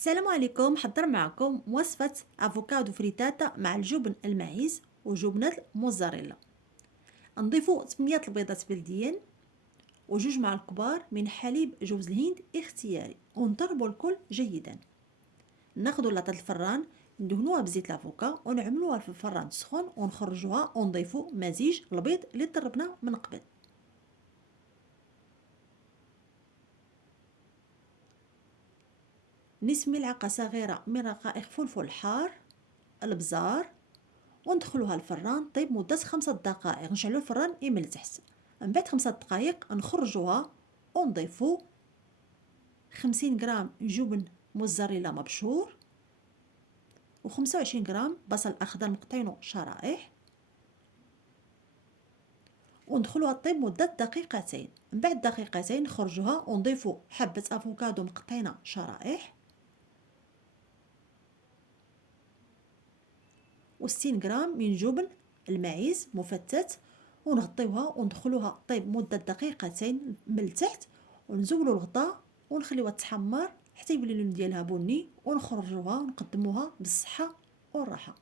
السلام عليكم. حضر معكم وصفة افوكادو فريتاتا مع الجبن المعيز وجبنة الموزاريلا. نضيفو 8 البيضات بلديين وجوج معالق كبار من حليب جوز الهند اختياري ونضربو الكل جيدا. ناخدو لاطة الفران ندهنوها بزيت لافوكا ونعملوها في الفران سخون ونخرجوها ونضيفو مزيج البيض اللي ضربناه من قبل. نصف ملعقة صغيرة من رقائق فلفل حار، البزار، وندخلوها الفران طيب مدة 5 دقائق. نشعلو الفران من التحت. من بعد 5 دقائق نخرجوها ونضيفو 50 غرام جبن موزاريلا مبشور و25 غرام بصل اخضر مقطعينو شرائح، وندخلوها طيب مدة دقيقتين. من بعد دقيقتين نخرجوها ونضيفو حبة افوكادو مقطعينها شرائح و60 غرام من جبن المعيز مفتت، ونغطيوها وندخلوها طيب مدة دقيقتين من التحت، ونزولو الغطاء ونخليوها تحمر حتى يولي اللون ديالها بني، ونخرجوها ونقدموها بالصحة والراحة.